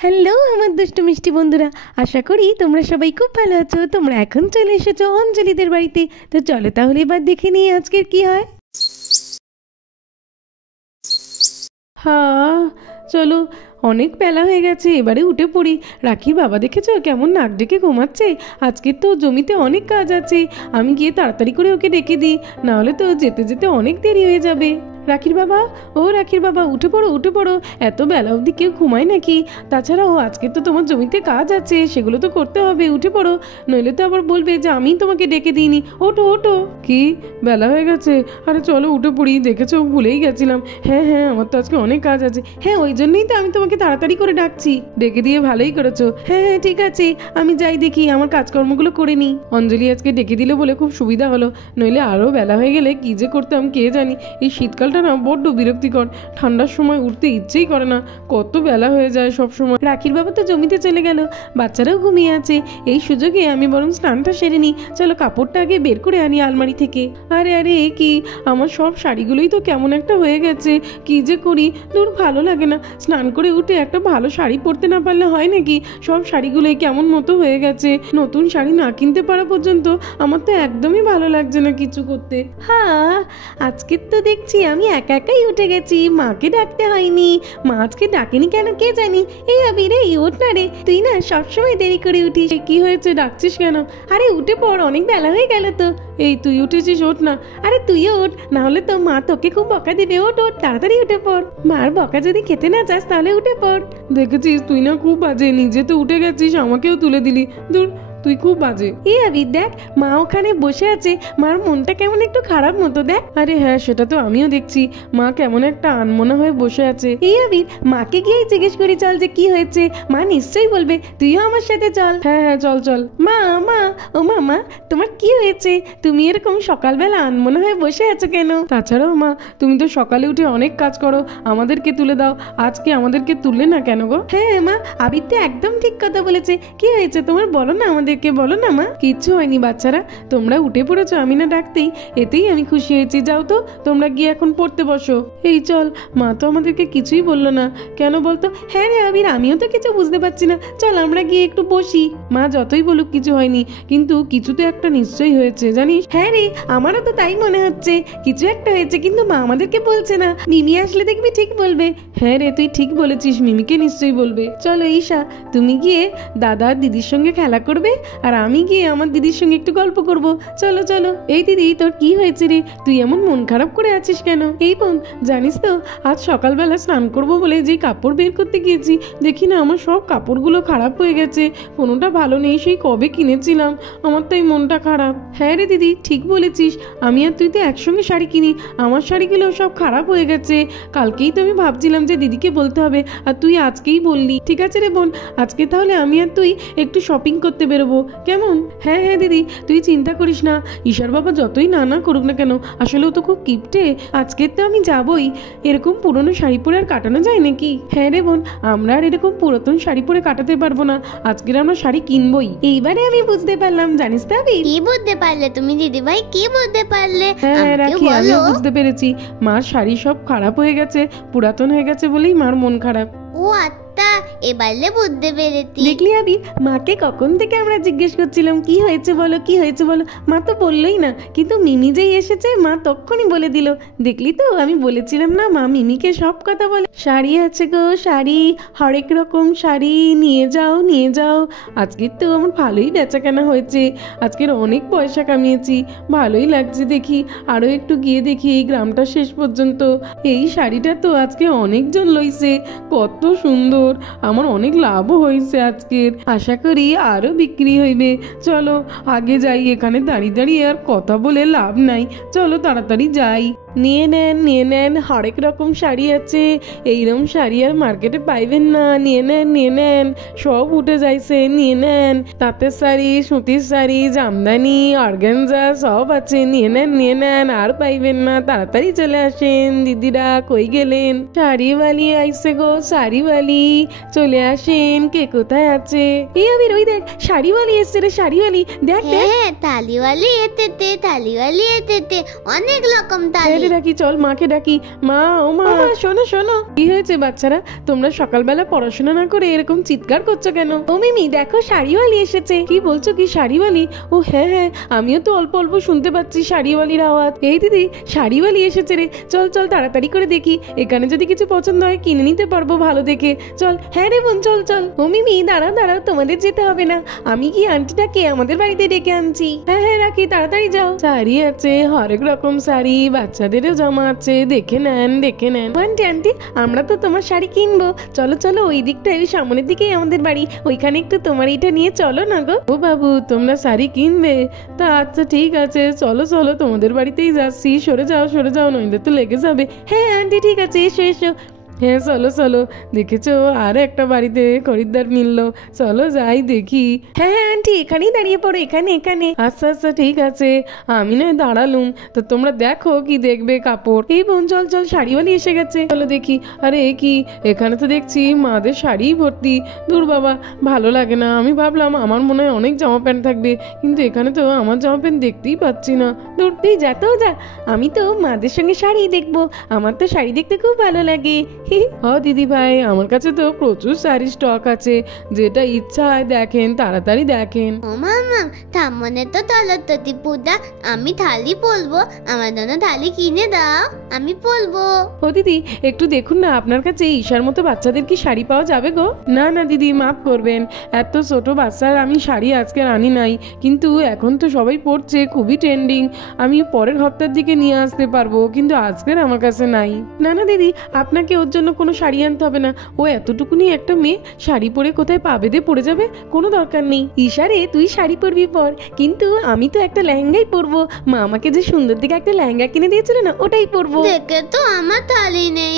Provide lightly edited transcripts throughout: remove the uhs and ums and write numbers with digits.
Hello আমার দুষ্টু মিষ্টি বন্ধুরা, আশা করি তোমরা সবাই খুব ভালো আছো। তোমরা এখন চলে এসেছো অঞ্জলিদের বাড়িতে। তো চলো তাহলে এবার দেখে নিই আজকের কি হয়। হ্যাঁ চলো, অনেক বেলা হয়ে গেছে, এবারে উঠে পড়ি। রাখির বাবা দেখেছো কেমন নাক ডেকে ঘুমাচ্ছে। আজকের তো জমিতে অনেক কাজ আছে, আমি গিয়ে তাড়াতাড়ি করে ওকে ডেকে দিই, নাহলে তো যেতে যেতে অনেক দেরি হয়ে যাবে। রাখির বাবা, ও রাখির বাবা, উঠে পড়ো উঠে পড়ো, এত বেলা অবধি কেউ ঘুমায় নাকি? তাছাড়াও আজকে তো তোমার জমিতে কাজ আছে, সেগুলো তো করতে হবে, উঠে পড়ো, নইলে তো আবার বলবে যে আমি তোমাকে ডেকে দিইনি। ওঠো ওঠো। কি বেলা হয়ে গেছে? আরে চলো উঠে পড়ি, দেখেছো ভুলেই গেছিলাম। হ্যাঁ হ্যাঁ, আমার তো আজকে অনেক কাজ আছে। হ্যাঁ ওই জন্যই তো আমি তোমাকে তাড়াতাড়ি করে ডাকছি, ডেকে দিয়ে ভালোই করেছো। হ্যাঁ হ্যাঁ ঠিক আছে, আমি যাই দেখি আমার কাজকর্মগুলো করে নিই। অঞ্জলি আজকে ডেকে দিল বলে খুব সুবিধা হলো, নইলে আরও বেলা হয়ে গেলে কি যে করতাম কে জানি। এই শীতকালটা না বড্ড বিরক্তিকর, ঠান্ডার সময় উঠতে ইচ্ছেই করে না, কত বেলা হয়ে যায় সব সময়। রাখির বাবা তো জমিতে চলে গেল, বাচ্চারাও ঘুমিয়ে আছে, এই সুযোগে আমি বরং স্নানটা সেরে নিই। চলো কাপড়টা আগে বের করে আনি আলমারি থেকে। আরে আরে এ কি, আমার সব শাড়িগুলোই তো কেমন একটা হয়ে গেছে, কি যে করি, দূর ভালো লাগে না। স্নান করে উঠে একটা ভালো শাড়ি পরতে না পারলে হয় নাকি? সব শাড়িগুলোই কেমন মতো হয়ে গেছে, নতুন শাড়ি না কিনতে পারা পর্যন্ত আমার তো একদমই ভালো লাগছে না কিছু করতে। হ্যাঁ আজকে তো দেখছি আমি একা একাই উঠে গেছি, মাকে ডাকতে হয়নি। মা আজকে ডাকেনি কেন কে জানি। এই আবির, এই ওঠ না রে, তুই না সবসময় দেরি করে উঠিস। কি হয়েছে, ডাকছিস কেন? আরে উঠে পড়, অনেক বেলা হয়ে গেল তো। এই তুই উঠেছিস, ওঠ না। আরে তুইও ওঠ, না হলে তো মা তোকে খুব বকা দিবে। ওঠ ওঠ, তাড়াতাড়ি উঠে পড়। মার বকা যদি খেতে না চাস তাহলে উঠে পড়। দেখেছিস তুই না খুব বাজে, নিজে তো উঠে গেছিস, আমাকেও তুলে দিলি। দূর, তুই খুব বাজে। এই আবির দেখ, মা ওখানে বসে আছে, মার মনটা কেমন একটু খারাপ মতো দেখ। আরে হ্যাঁ সেটা তো আমিও দেখছি, মা কেমন একটা আনমনা হয়ে বসে আছে। এই আবির, মাকে গিয়ে জিজ্ঞেস করি চল যে কি হয়েছে, মা নিশ্চয়ই বলবে, তুইও আমার সাথে চল। হ্যাঁ হ্যাঁ চল চল। মা মা, ও মা, তোমার কি হয়েছে? তুমি এরকম সকালবেলা আনমনা হয়ে বসে আছো কেন? তাছাড়াও মা, তুমি তো সকালে উঠে অনেক কাজ করো, আমাদেরকে তুলে দাও, আজকে আমাদেরকে তুললে না কেন গো? হ্যাঁ মা, আবির তো একদম ঠিক কথা বলেছে। কি হয়েছে তোমার, বলো না আমাদেরকে, বলো না মা। কিচ্ছু হয়নি বাচ্চারা, তোমরা উঠে পড়েছো আমি না ডাকতেই, এতেই আমি খুশি হয়েছি। যাও তো তোমরা গিয়ে এখন পড়তে বসো। এই চল, মা তো আমাদেরকে কিছুই বললো না, কেন বলতো? হ্যাঁ রে আবির, আমিও তো কিছু বুঝতে পারছি না, চল আমরা গিয়ে একটু বসি। মা যতই বলুক কিছু হয়নি, কিন্তু কিছু তো একটা নিশ্চয়ই হয়েছে জানিস। হ্যাঁ রে, আমারও তো তাই মনে হচ্ছে, কিছু একটা হয়েছে, কিন্তু মা আমাদেরকে বলছে না। মিমি আসলে দেখবি ঠিক বলবে। হ্যাঁ রে তুই ঠিক বলেছিস, মিমিকে নিশ্চয়ই বলবে। চলো ঈশা, তুমি গিয়ে দাদা দিদির সঙ্গে খেলা করবে, আর আমি গিয়ে আমার দিদির সঙ্গে একটু গল্প করব। চলো চলো। এই দিদি, তোর কি হয়েছে রে, তুই এমন মন খারাপ করে আছিস কেন? এই বোন, জানিস তো আজ সকালবেলা স্নান করব বলে যেই কাপড় বের করতে গিয়েছি, দেখি না আমার সব কাপড়গুলো খারাপ হয়ে গেছে, কোনোটা ভালো নেই, সেই কবে কিনেছিলাম, আমার তাই মনটা খারাপ। হ্যাঁ রে দিদি ঠিক বলেছিস, আমি আর তুই তো একসঙ্গে শাড়ি কিনি, আমার শাড়িগুলো সব খারাপ হয়ে গেছে। কালকেই তো আমি ভাবছিলাম যে দিদিকে বলতে হবে, আর তুই আজকেই বললি। ঠিক আছে রে বোন, আজকে তাহলে আমি আর তুই একটু শপিং করতে বেরোবো, কেমন? হ্যাঁ হ্যাঁ দিদি, তুই চিন্তা করিস না, ঈশার বাবা যতই না করুক না কেন, আসলে ও তো খুব কিপটে, আজকে তো আমি যাবই। এরকম পুরনো শাড়ি পরে আর কাটানো যায় নাকি? হ্যাঁ রে বোন, আমরা আর এরকম পুরাতন শাড়ি পরে কাটাতে পারবো না, আজকের আমরা শাড়ি কিনবই। এইবারে আমি বুঝতে পারলাম, জানিস তো আবির? কি বুঝতে পারলে তুমি দিদি ভাই, কি বুঝতে পারলে? হ্যাঁ রাখি, আমি বুঝতে পেরেছি, মার শাড়ি সব খারাপ হয়ে গেছে, পুরাতন হয়ে গেছে বলেই মার মন খারাপ। ও আচ্ছা, এবারে বুঝতে পেরেছি। দেখলি আবির, মাকে কখন থেকে আমরা জিজ্ঞেস করছিলাম কি হয়েছে বলো, কি হয়েছে বলো, মা তো বললোই না, কিন্তু মিমি যেই এসেছে মা তখনই বলে দিল। দেখলি তো, আমি বলেছিলাম না মা মিমিকে সব কথা বলে। শাড়ি আছে গো শাড়ি, হরেক রকম শাড়ি, নিয়ে যাও নিয়ে যাও। আজকের তো আমার ভালোই বেচাকেনা হয়েছে, আজকের অনেক পয়সা কামিয়েছি, ভালোই লাগছে। দেখি আরও একটু গিয়ে দেখি এই গ্রামটা শেষ পর্যন্ত। এই শাড়িটা তো আজকে অনেকজন লইছে, কত সুন্দর, আমার অনেক লাভও হয়েছে আজকের, আশা করি আরও বিক্রি হইবে। চলো আগে যাই, এখানে দাঁড়িয়ে দাঁড়িয়ে আর কথা বলে লাভ নাই, চলো তাড়াতাড়ি যাই। নিয়ে নেন নিয়ে নেন, হরেক রকম শাড়ি আছে, এইরকম শাড়ি আর মার্কেটে পাইবেন না, নিয়ে নেন নিয়ে নেন, সব উঠে যাইছে, নিয়ে নেন। তাঁতের শাড়ি, সুতির শাড়ি, জামদানি, অর্গানজা সব আছে, নিয়ে নেন, আর পাইবেন না, তাড়াতাড়ি চলে আসেন। দিদিরা কই গেলেন? শাড়িওয়ালি আইসে গো, শাড়িওয়ালি চলে আসেন, কে কোথায় আছে? এই আবির, ওই দেখ শাড়িওয়ালি এসছে রে, শাড়িওয়ালি দেখ দেখ। হ্যাঁ তালিওয়ালি এতেতে, তালিওয়ালি এতেতে, অনেক রকম তালি রে রাখি, চল মাকে ডাকি। মা, ও মা, শোনো শোনো। কি হয়েছে বাচ্চারা, তোমরা সকালবেলা পড়াশোনা না করে এরকম চিৎকার করছো কেন? ও মিমি দেখো শাড়িওয়ালি এসেছে। কি বলছো, কি শাড়িওয়ালি? ও হ্যাঁ হ্যাঁ, আমিও তো অল্প অল্প শুনতে পাচ্ছি শাড়িওয়ালির আওয়াজ। এই দিদি, শাড়িওয়ালি এসেছে রে, চল চল তাড়াতাড়ি করে দেখি, এখানে যদি কিছু পছন্দ হয় কিনে নিতে পারবো ভালো দেখে। চল। হ্যাঁ রে বোন, চল চল। ও মিমি দাঁড়াও দাঁড়াও, তোমাদের যেতে হবে না, আমি কি আন্টিটাকে আমাদের বাড়িতে ডেকে আনছি। হ্যাঁ হ্যাঁ রাখি, তাড়াতাড়ি যাও। শাড়ি আছে, হরেক রকম শাড়ি, বাচ্চাদেরও জামা আছে, দেখে নেন দেখে নেন। আন্টি আন্টি, আমরা তো তোমার শাড়ি কিনবো, চলো চলো ওই দিকটা, ওই সামনের দিকেই আমাদের বাড়ি, ওইখানে একটু তোমার এটা নিয়ে চলো না গো। ও বাবু, তোমরা শাড়ি কিনবে? তা আচ্ছা ঠিক আছে, চলো চলো, তোমাদের বাড়িতেই যাচ্ছি, সরে যাও নইলে তো লেগে যাবে। হ্যাঁ আন্টি ঠিক আছে, এসো এসো। হ্যাঁ চলো চলো, দেখেছো আর একটা বাড়িতে খরিদ্দার মিললো, চলো যাই দেখি। হ্যাঁ হ্যাঁ আন্টি, এখানেই দাঁড়িয়ে পড়ো, এখানে এখানে। আচ্ছা আচ্ছা ঠিক আছে, আমি নয় দাঁড়ালুম, তো তোমরা দেখো কি দেখবে কাপড়। এই বোন চল চল, শাড়িওয়ালি এসে গেছে, চলো দেখি। আরে এ কি, এখানে তো দেখছি মাদের শাড়ি ভর্তি। দূর বাবা, ভালো লাগে না, আমি ভাবলাম আমার মনে হয় অনেক জামা প্যান্ট থাকবে, কিন্তু এখানে তো আমার জামা প্যান্ট দেখতেই পাচ্ছি না। দূর, তুই যা তো যা, আমি তো মাদের সঙ্গে শাড়ি দেখবো, আমার তো শাড়ি দেখতে খুব ভালো লাগে। ও দিদি ভাই, আমার কাছে তো প্রচুর শাড়ি স্টক আছে, যেটা ইচ্ছা হয় দেখেন, তাড়াতাড়ি দেখেন। ও মামা, থামনে তো তলততি পূজা, আমি থালি পরবো, আমার জন্য থালি কিনে দাও, আমি পরবো। ও দিদি, একটু দেখুন না, আপনার কাছে ঈশার মতো বাচ্চাদের কি শাড়ি পাওয়া যাবে গো? না না দিদি, মাফ করবেন, এত ছোট বাচ্চার আমি শাড়ি আজকে আনি নাই, কিন্তু এখন তো সবাই পরছে, খুবই ট্রেন্ডিং, আমি পরের হপ্তার দিকে নিয়ে আসতে পারবো, কিন্তু আজকের আমার কাছে নাই। না না দিদি, আপনাকে ওর জন্য কোনো শাড়ি আনতে হবে না, ও এতটুকুনি একটা মেয়ে, শাড়ি পরে কোথায় পা বেঁধে পড়ে যাবে, কোনো দরকার নেই। ঈশারে, তুই শাড়ি পরবি পর, কিন্তু আমি তো একটা লেহেঙ্গাই পরবো, মা আমাকে যে সুন্দর দিকে একটা লেহেঙ্গা কিনে দিয়েছিল না, ওটাই পরবো। দেখে তো আমার থালি নেই।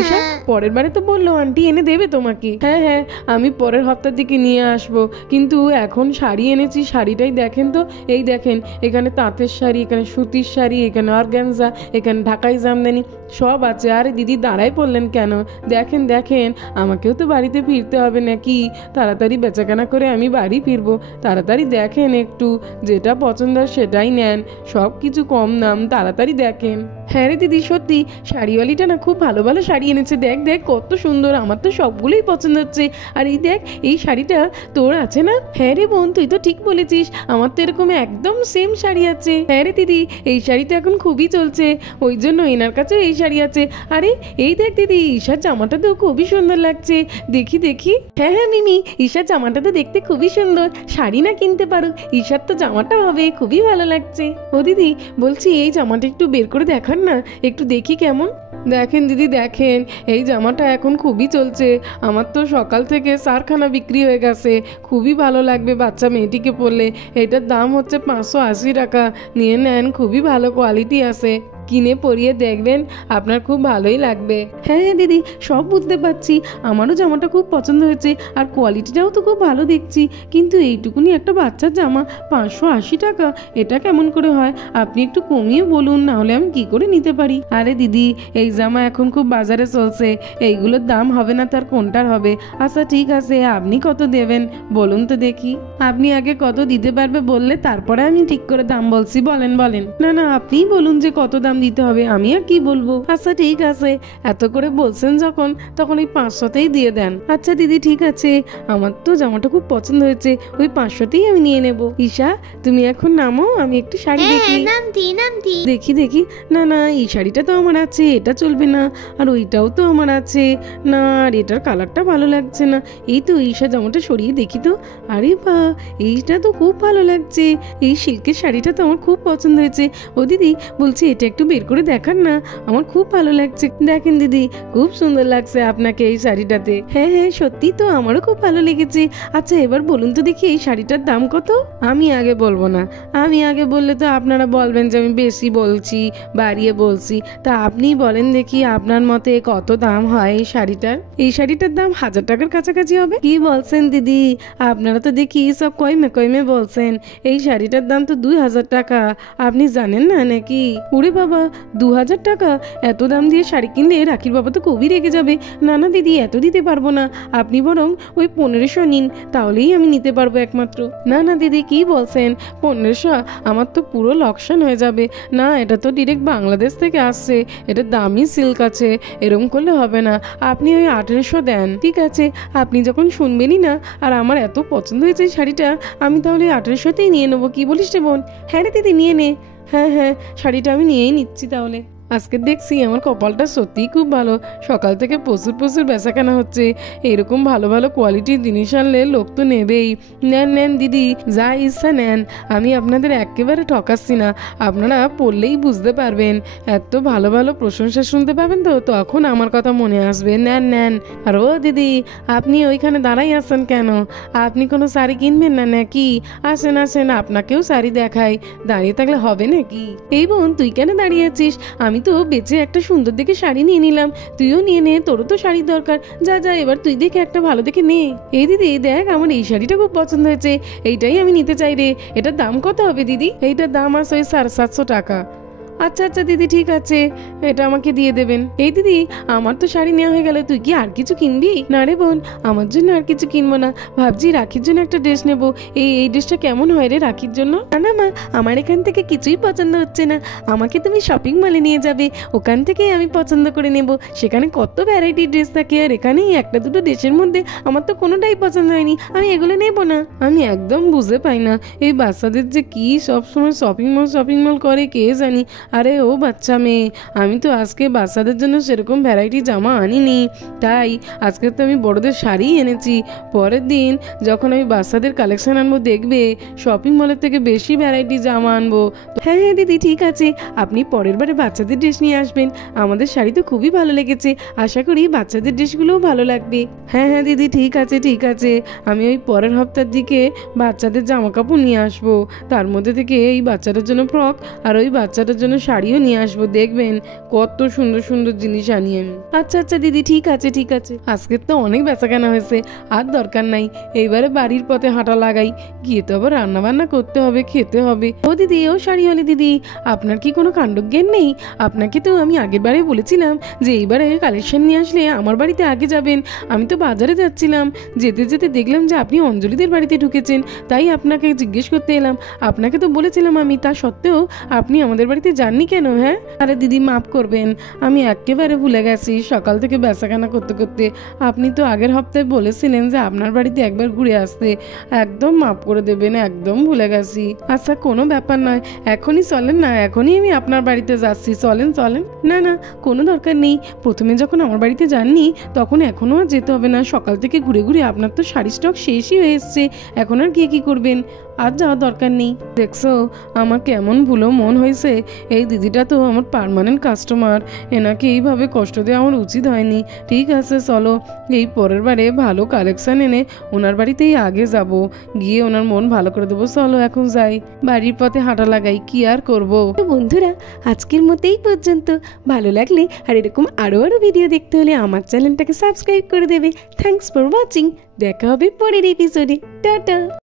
ঈশা, পরের বারে তো বললো আন্টি এনে দেবে তোমাকে। হ্যাঁ হ্যাঁ, আমি পরের হপ্তার দিকে নিয়ে আসবো, কিন্তু এখন শাড়ি এনেছি, শাড়িটাই দেখেন তো, এই দেখেন, এখানে তাঁতের শাড়ি, এখানে সুতির শাড়ি, এখানে অর্গানজা, এখানে ঢাকাই জামদানি সব আছে। আরে দিদি দাঁড়াই পড়লেন কেন, দেখেন দেখেন, আমাকেও তো বাড়িতে ফিরতে হবে নাকি, তাড়াতাড়ি বেচাকেনা করে আমি বাড়ি ফিরবো, তাড়াতাড়ি দেখেন একটু, যেটা পছন্দ সেটাই নেন, সব কিছু কম দাম, তাড়াতাড়ি দেখেন। হ্যাঁ রে দিদি, সত্যি শাড়িওয়ালিটা না খুব ভালো ভালো শাড়ি এনেছে, দেখ দেখ কত সুন্দর, আমার তো সবগুলোই পছন্দ হচ্ছে। আর এই দেখ, এই শাড়িটা তোর আছে না? হ্যাঁ রে বোন, তুই তো ঠিক বলেছিস, আমার তো এরকম একদম সেম শাড়ি আছে। হ্যাঁ রে দিদি, এই শাড়িটা এখন খুবই চলছে, ওই জন্য এনার কাছেও এই শাড়ি আছে। আরে এই দেখ দিদি, ঈশার জামাটা তো খুবই সুন্দর লাগছে, দেখি দেখি। হ্যাঁ হ্যাঁ মিমি, ঈশার জামাটা তো দেখতে খুবই সুন্দর, শাড়ি না কিনতে পারো, ঈশার তো জামাটা হবে, খুবই ভালো লাগছে। ও দিদি, বলছি এই জামাটা একটু বের করে দেখান না, একটু দেখি কেমন। দেখেন দিদি দেখেন, এই জামাটা এখন খুবই চলছে, আমার তো সকাল থেকে 4খানা বিক্রি হয়ে গেছে, খুবই ভালো লাগবে বাচ্চা মেয়েটিকে পরলে। এটার দাম হচ্ছে 580 টাকা, নিয়ে নেন, খুবই ভালো কোয়ালিটি আছে, কিনে পরিয়ে দেখবেন, আপনার খুব ভালোই লাগবে। হ্যাঁ হ্যাঁ দিদি, সব বুঝতে পারছি, আমারও জামাটা খুব পছন্দ হয়েছে, আর কোয়ালিটিটাও তো খুব ভালো দেখছি, কিন্তু এইটুকুনি একটা বাচ্চার জামা 580 টাকা, এটা কেমন করে হয়? আপনি একটু কমিয়ে বলুন, নাহলে আমি কি করে নিতে পারি। আরে দিদি, এই জামা এখন খুব বাজারে চলছে, এইগুলোর দাম হবে না তার কোনটার হবে? আচ্ছা ঠিক আছে, আপনি কত দেবেন বলুন তো দেখি। আপনি আগে কত দিতে পারবে বললে তারপরে আমি ঠিক করে দাম বলছি, বলেন বলেন। না না, আপনিই বলুন যে কত দাম দিতে হবে, আমি আর কি বলবো। আচ্ছা ঠিক আছে, এত করে বলছেন যখন, তখন এই 500তেই দিয়ে দেন। আচ্ছা দিদি ঠিক আছে, আমার তো জামাটা খুব পছন্দ হয়েছে, ওই 500তেই আমি নিয়ে নেব। ঈশা, তুমি এখন নামো, আমি একটু শাড়ি দেখি। নামতি দেখি দেখি, না না, এই শাড়িটা তো আমার আছে, এটা চলবে না, আর ওইটাও তো আমার আছে না, আর এটার কালারটা ভালো লাগছে না। এই তো ঈশা, জামাটা সরিয়ে দেখি তো, আরে বা, এইটা তো খুব ভালো লাগছে, এই সিল্কের শাড়িটা তো আমার খুব পছন্দ হয়েছে। ও দিদি, বলছি এটা একটু বের করে দেখান না, আমার খুব ভালো লাগছে। দেখেন দিদি, খুব সুন্দর লাগছে আপনাকে এই শাড়িটাতে। হ্যাঁ হ্যাঁ সত্যি তো, আমারও খুব ভালো লেগেছে। আচ্ছা এবার বলুন তো দেখি, এই শাড়িটার দাম কত? আমি আগে বলবো না, আমি আগে বললে তো আপনারা বলবেন যে আমি বেশি বলছি, বাড়িয়ে বলছি, তা আপনিই বলেন দেখি, আপনার মতে কত দাম হয় এই শাড়িটার? এই শাড়িটার দাম 1000 টাকার কাছাকাছি হবে। কি বলছেন দিদি, আপনারা তো দেখি সব কইমে কইমে বলছেন, এই শাড়িটার দাম তো 2000 টাকা, আপনি জানেন না নাকি? উড়ে বাবা, বাবা, 2000 টাকা? এত দাম দিয়ে শাড়ি কিনলে রাখির বাবা তো খুবই রেগে যাবে। না না দিদি, এত দিতে পারবো না, আপনি বরং ওই 1500 নিন, তাহলেই আমি নিতে পারবো একমাত্র। না না দিদি, কি বলছেন? 1500? আমার তো পুরো লোকসান হয়ে যাবে। না, এটা তো ডিরেক্ট বাংলাদেশ থেকে আসছে, এটা দামি সিল্ক আছে, এরকম করলে হবে না। আপনি ওই 1800 দেন। ঠিক আছে, আপনি যখন শুনবেনই না, আর আমার এত পছন্দ হয়েছে শাড়িটা, আমি তাহলে 1800তেই নিয়ে নেবো। কি বলিস রে বোন? হ্যাঁ রে দিদি, নিয়ে নে। হ্যাঁ হ্যাঁ, শাড়িটা আমি নিয়েই নিচ্ছি তাহলে। আজকে দেখছি আমার কপালটা সত্যিই খুব ভালো, সকাল থেকে প্রচুর প্রচুর বেচাকেনা হচ্ছে। এরকম ভালো ভালো কোয়ালিটির জিনিস আনলে লোক তো নেবেই। নেন নেন দিদি, যা ইচ্ছা নেন, আমি আপনাদের একেবারে ঠকাচ্ছি না, আপনারা পড়লেই বুঝতে পারবেন। এত ভালো ভালো প্রশংসা শুনতে পাবেন তো তখন আমার কথা মনে আসবে। নেন নেন। আর ও দিদি, আপনি ওইখানে দাঁড়াই আছেন কেন? আপনি কোনো শাড়ি কিনবেন না নাকি? আসেন আসেন, আপনাকেও শাড়ি দেখাই। দাঁড়িয়ে থাকলে হবে নাকি? এই বোন, তুই কেন দাঁড়িয়ে আছিস? আমি তো বেঁচে একটা সুন্দর দেখে শাড়ি নিয়ে নিলাম, তুইও নিয়ে নে, তোরও তো শাড়ির দরকার। যা যা, এবার তুই দেখে একটা ভালো দেখে নে। এই দিদি দেখ, আমার এই শাড়িটা খুব পছন্দ হয়েছে, এইটাই আমি নিতে চাই রে। এটার দাম কত হবে দিদি? এইটার দাম আছে ওই 750 টাকা। আচ্ছা আচ্ছা দিদি, ঠিক আছে, এটা আমাকে দিয়ে দেবেন। এই দিদি, আমার তো শাড়ি নেওয়া হয়ে গেল, তুই কি আর কিছু কিনবি? না রে বোন, আমার জন্য আর কিছু কিনবো না, ভাবছি রাখির জন্য একটা ড্রেস নেবো। এই ড্রেসটা কেমন হয় রে রাখির জন্য? না না মা, আমার এখান থেকে কিছুই পছন্দ হচ্ছে না, আমাকে তুমি শপিং মলে নিয়ে যাবে, ওখান থেকেই আমি পছন্দ করে নেব। সেখানে কত ভ্যারাইটি ড্রেস থাকে, আর এখানে একটা দুটো ড্রেসের মধ্যে আমার তো কোনোটাই পছন্দ হয়নি, আমি এগুলো নেবো না। আমি একদম বুঝতে পাই না এই বাচ্চাদের যে কি সবসময় শপিং মল করে কে জানি। আরে ও বাচ্চা মেয়ে, আমি তো আজকে বাচ্চাদের জন্য সেরকম ভ্যারাইটি জামা আনিনি, তাই আজকে তো আমি বড়দের শাড়ি এনেছি। পরের দিন যখন আমি বাচ্চাদের কালেকশন আনবো, দেখবে শপিং মলের থেকে বেশি ভ্যারাইটি জামা আনবো। হ্যাঁ হ্যাঁ দিদি, ঠিক আছে, আপনি পরের বারে বাচ্চাদের ড্রেস নিয়ে আসবেন। আমাদের শাড়ি তো খুবই ভালো লেগেছে, আশা করি বাচ্চাদের ড্রেসগুলোও ভালো লাগবে। হ্যাঁ হ্যাঁ দিদি, ঠিক আছে ঠিক আছে, আমি ওই পরের হপ্তার দিকে বাচ্চাদের জামা কাপড় নিয়ে আসবো, তার মধ্যে থেকে এই বাচ্চাটার জন্য ফ্রক আর ওই বাচ্চাটার জন্য শাড়িও নিয়ে আসবো। দেখবেন কত সুন্দর সুন্দর জিনিস আনি আমি। আচ্ছা আচ্ছা দিদি, ঠিক আছে ঠিক আছে, আজকের তো অনেক বেচাকেনা হয়েছে, আর দরকার নাই। এইবারে বাড়ির পথে হাঁটা লাগাই, গিয়ে তো আবার রান্না বান্না করতে হবে, খেতে হবে। ও দিদি, ও শাড়ি হলে দিদি, আপনার কি কোনো কাণ্ডজ্ঞান নেই? আপনাকে তো আমি আগের বারে বলেছিলাম যে এইবারে কালেকশন নিয়ে আসলে আমার বাড়িতে আগে যাবেন। আমি তো বাজারে যাচ্ছিলাম, যেতে যেতে দেখলাম যে আপনি অঞ্জলিদের বাড়িতে ঢুকেছেন, তাই আপনাকে জিজ্ঞেস করতে এলাম। আপনাকে তো বলেছিলাম আমি, তা সত্ত্বেও আপনি আমাদের বাড়িতে যাননি কেন? হ্যাঁ? আরে দিদি, মাফ করবেন, আমি একেবারে ভুলে গেছি সকাল থেকে বেচাকেনা করতে করতে। আপনি তো আগের হপ্তাহে বলেছিলেন যে আপনার বাড়িতে একবার ঘুরে আসতে, একদম মাফ করে দেবেন, একদম ভুলে গেছি। আচ্ছা, কোনো ব্যাপার নয়, এখনই চলেন না, এখনই আমি আপনার বাড়িতে যাচ্ছি, চলেন চলেন। না না, কোনো দরকার নেই, প্রথমে যখন আমার বাড়িতে যাননি তখন এখনও আর যেতে হবে না। সকাল থেকে ঘুরে ঘুরে আপনার তো শাড়ি স্টক শেষই হয়ে এসছে, এখন আর গিয়ে কী করবেন? আর যাওয়ার দরকার নেই। দেখছো আমার কেমন ভুলো মন হয়েছে, এই দিদিটা তো আমার পার্মানেন্ট কাস্টমার, এনাকে এইভাবে কষ্ট দেওয়া আমার উচিত হয়নি। ঠিক আছে চলো, এই পরের বারে ভালো কালেকশন এনে ওনার বাড়িতেই আগে যাব, গিয়ে ওনার মন ভালো করে দেবো। চলো এখন যাই, বাড়ির পথে হাঁটা লাগাই, কি আর করবো। বন্ধুরা, আজকের মতো এই পর্যন্ত। ভালো লাগলে আর এরকম আরো ভিডিও দেখতে হলে আমার চ্যানেলটাকে সাবস্ক্রাইব করে দেবে। থ্যাঙ্কস ফর ওয়াচিং, দেখা হবে পরের এপিসোডে। টাটা।